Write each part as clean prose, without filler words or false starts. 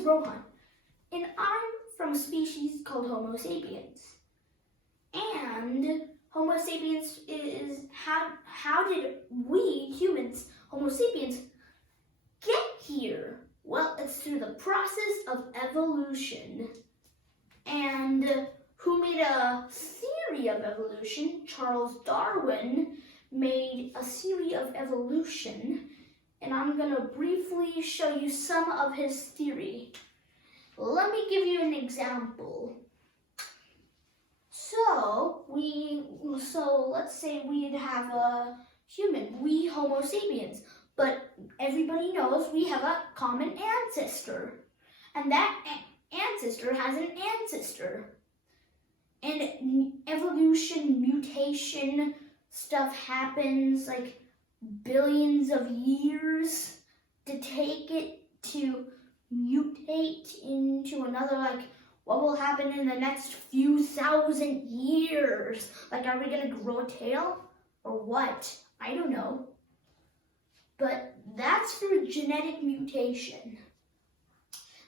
is Rohan, and I'm from a species called Homo sapiens. And Homo sapiens is, how did we humans, Homo sapiens, get here? Well, it's through the process of evolution. And who made a theory of evolution? Charles Darwin made a theory of evolution, and I'm going to briefly show you some of his theory. Let me give you an example. So let's say we'd have a human, we Homo sapiens, but everybody knows we have a common ancestor, and that ancestor has an ancestor. And evolution, mutation stuff happens like billions of years to take it to mutate into another, like what will happen in the next few thousand years? Like, are we gonna grow a tail or what? I don't know. But that's for genetic mutation.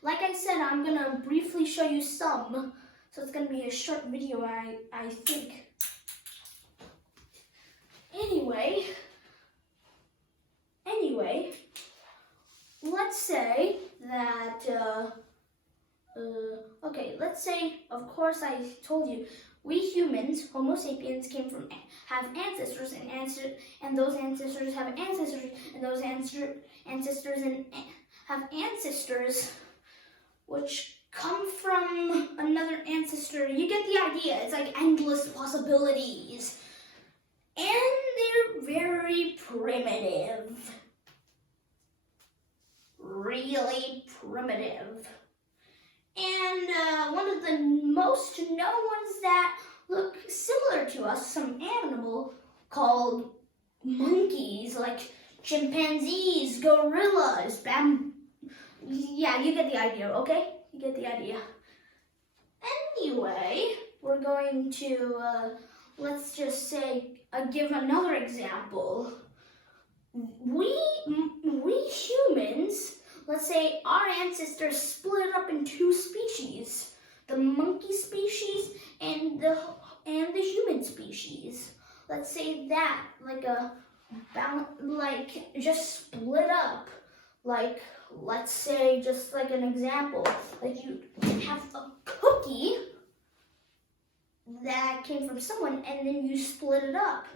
Like I said, I'm gonna briefly show you some. So it's gonna be a short video, I think. Anyway, let's say that, let's say, of course I told you, we humans, Homo sapiens, have ancestors, and those ancestors have ancestors, and those ancestors have ancestors, which come from another ancestor. You get the idea. It's like endless possibilities. And they're very primitive. Really primitive. And one of the most known ones that look similar to us, some animal called monkeys, like chimpanzees, gorillas, yeah, you get the idea, okay? You get the idea. Anyway, we're going to, let's just say, give another example. We humans, let's say our ancestors split up in two species, the monkey species and the human species. Let's say that, just split up. Like, let's say, just like an example, like you have a cookie that came from someone, and then you split it up.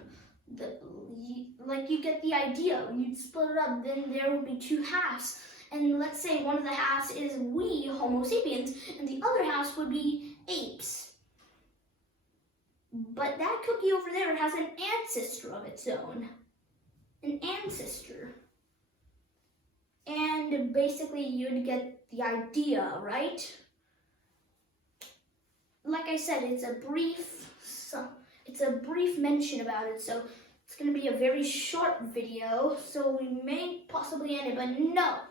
You get the idea. You'd split it up, then there would be two halves. And let's say one of the halves is we, Homo sapiens, and the other half would be apes. But that cookie over there has an ancestor of its own. An ancestor. And basically you'd get the idea, right? Like I said, it's a brief mention about it, so it's going to be a very short video, so we may possibly end it, but no,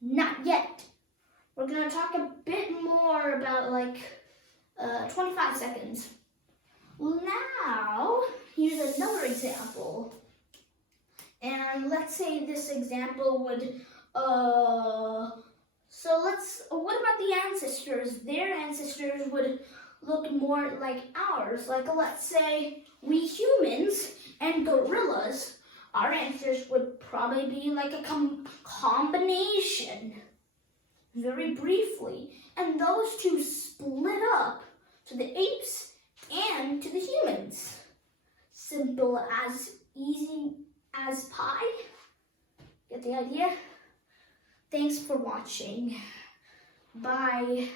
not yet. We're going to talk a bit more about 25 seconds. Now, here's another example. And let's say this example would, what about the ancestors? Their ancestors would look more like ours. Like, let's say we humans and gorillas, our ancestors would probably be like a combination, very briefly. And those two split up to the apes and to the humans. Simple as easy as pie. Get the idea? Thanks for watching. Bye.